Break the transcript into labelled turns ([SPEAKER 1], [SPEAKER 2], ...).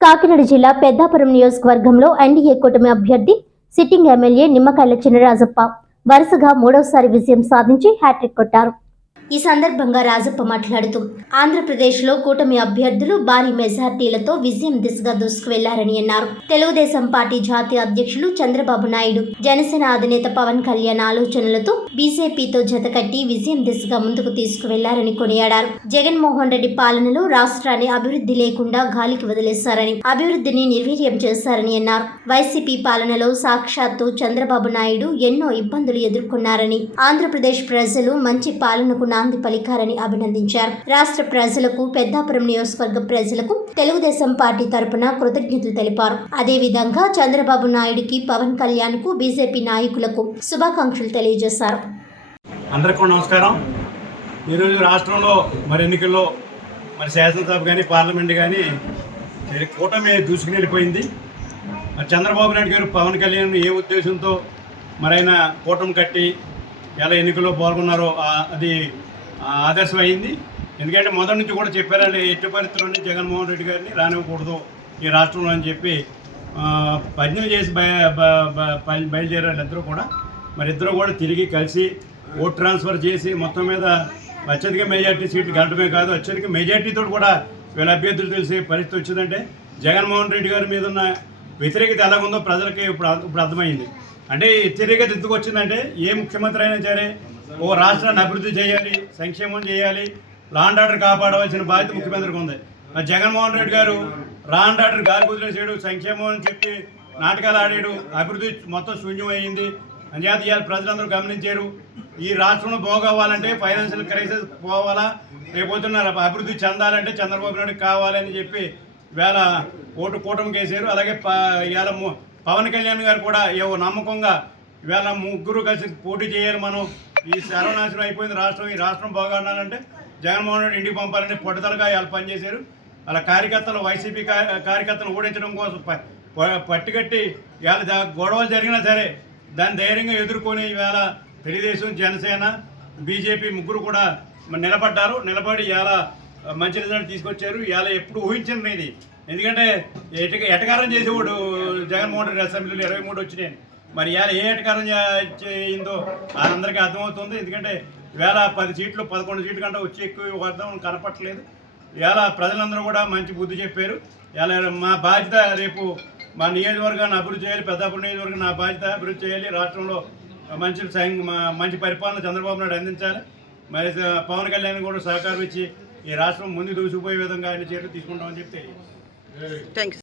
[SPEAKER 1] కాకినాడ జిల్లా పెద్దాపురం నియోజకవర్గంలో ఎన్డీఏ కూటమి అభ్యర్థి సిట్టింగ్ ఎమ్మెల్యే నిమ్మకాయల చినరాజప్ప వరుసగా మూడవసారి విజయం సాధించి హ్యాట్రిక్ కొట్టారు. ఈ సందర్భంగా రాజప్ప మాట్లాడుతూ ఆంధ్రప్రదేశ్లో కూటమి అభ్యర్థులు భారీ మెజార్టీలతో విజయం దిశగా దూసుకువెళ్ళారని అన్నారు. తెలుగుదేశం పార్టీ జాతీయ అధ్యక్షులు చంద్రబాబు నాయుడు జనసేన అధినేత పవన్ కళ్యాణ్ ఆలోచనలతో బీజేపీతో జతకట్టి విజయం దిశగా ముందుకు తీసుకువెళ్ళారని కొనియాడారు. జగన్మోహన్ రెడ్డి పాలనలో రాష్ట్రాన్ని అభివృద్ధి లేకుండా గాలికి వదిలేశారని అభివృద్ధిని నిర్వీర్యం చేశారని అన్నారు. వైసీపీ పాలనలో సాక్షాత్తు చంద్రబాబు నాయుడు ఎన్నో ఇబ్బందులు ఎదుర్కొన్నారని ఆంధ్రప్రదేశ్ ప్రజలు మంచి పాలనకు నాంది పలికారని అభినందించారు. రాష్ట్ర ప్రజలకు పెద్దాపురం నియోజకవర్గ ప్రజలకు తెలుగుదేశం పార్టీ తరపున కృతజ్ఞతలు తెలిపారు. అదేవిధంగా చంద్రబాబు నాయుడికి పవన్ కళ్యాణ్కు బీజేపీ నాయకులకు శుభాకాంక్షలు తెలియజేశారు.
[SPEAKER 2] అందరికీ నమస్కారం. ఈరోజు రాష్ట్రంలో మరి ఎన్నికల్లో మరి శాసనసభ కానీ పార్లమెంట్ కానీ కూటమి దూసుకుని వెళ్ళిపోయింది. మరి చంద్రబాబు నాయుడు గారు పవన్ కళ్యాణ్ ఏ ఉద్దేశంతో మరి ఆయన కూటమి కట్టి ఎలా ఎన్నికల్లో పాల్గొన్నారో అది ఆదర్శమైంది. ఎందుకంటే మొదటి నుంచి కూడా చెప్పారండి ఎట్టి పరిస్థితుల్లోనే జగన్మోహన్ రెడ్డి గారిని రానివ్వకూడదు ఈ రాష్ట్రంలో అని చెప్పి ఆ, చేసి బయ బయలుదేరారు ఇద్దరు కూడా మరి ఇద్దరు కూడా తిరిగి కలిసి ఓట్ ట్రాన్స్ఫర్ చేసి మొత్తం మీద అత్యధిక మెజార్టీ సీట్లు గెలటమే కాదు అత్యధిక మెజార్టీతో కూడా వీళ్ళ అభ్యర్థులు తెలిసే పరిస్థితి వచ్చిందంటే జగన్మోహన్ రెడ్డి గారి మీద ఉన్న వ్యతిరేకత ఎలాగుందో ప్రజలకి ఇప్పుడు ఇప్పుడు అర్థమైంది. అంటే ఈ వ్యతిరేకత ఎందుకు వచ్చిందంటే ఏ ముఖ్యమంత్రి అయినా సరే ఓ రాష్ట్రాన్ని అభివృద్ధి చేయాలి సంక్షేమం చేయాలి లాండ్ ఆర్డర్ కాపాడవలసిన బాధ్యత ముఖ్యమంత్రికి ఉంది. మరి జగన్మోహన్ రెడ్డి గారు లాండ్ ఆర్డర్ గాలి కుదిరేసాడు సంక్షేమం అని చెప్పి నాటకాలు ఆడాడు అభివృద్ధి మొత్తం శూన్యం అయ్యింది అంచేత ఇవాళ ప్రజలందరూ గమనించారు ఈ రాష్ట్రంలో బాగోవాలంటే ఫైనాన్షియల్ క్రైసిస్ పోవాలా రేపొద్దున్న అభివృద్ధి చెందాలంటే చంద్రబాబు నాయుడు కావాలని చెప్పి వేళ ఓటు కూటమికి వేసారు. అలాగే ప- ఇవాళ పవన్ కళ్యాణ్ గారు కూడా ఏవో నమ్మకంగా ఇవాళ ముగ్గురు కలిసి పోటీ చేయాలి మనం. ఈ సర్వనాశనం అయిపోయింది రాష్ట్రం. ఈ రాష్ట్రం బాగుండాలంటే జగన్మోహన్ రెడ్డి ఇంటికి పంపాలని పట్టుదలగా వాళ్ళు పనిచేశారు. అలా కార్యకర్తలు వైసీపీ కార్యకర్తలు ఓడించడం కోసం ప- ప- పట్టుకట్టి ఇవాళ గొడవలు జరిగినా సరే దాన్ని ధైర్యంగా ఎదుర్కొని ఇవాళ తెలుగుదేశం జనసేన బీజేపీ ముగ్గురు కూడా నిలబడ్డారు. నిలబడి ఇవాళ మంచి రిజల్ట్ తీసుకొచ్చారు. ఇవాళ ఎప్పుడు ఊహించింది ఇది ఎందుకంటే ఎటక ఎటకారం చేసేవాడు జగన్మోహన్ రెడ్డి అసెంబ్లీలో ఇరవై మూడు వచ్చినాయి. మరి ఇవాళ ఏ ఎటకారం చేయిందో అందరికీ అర్థమవుతుంది. ఎందుకంటే వేళ పది సీట్లు పదకొండు సీట్ల కంటే వచ్చి ఎక్కువ అర్థం కనపట్లేదు ఇవాళ ప్రజలందరూ కూడా మంచి బుద్ధి చెప్పారు. ఇలా మా బాధ్యత రేపు మా నియోజకవర్గాన్ని అభివృద్ధి చేయాలి పెద్దాపురం నియోజకవర్గం నా బాధ్యత అభివృద్ధి చేయాలి. రాష్ట్రంలో మంచి మా- మంచి పరిపాలన చంద్రబాబు నాయుడు అందించాలి. మరి పవన్ కళ్యాణ్ కూడా సహకారం ఇచ్చి ఈ రాష్ట్రం ముందు దూసుకుపోయే విధంగా ఆయన చర్యలు తీసుకుంటామని చెప్తే
[SPEAKER 3] థ్యాంక్స్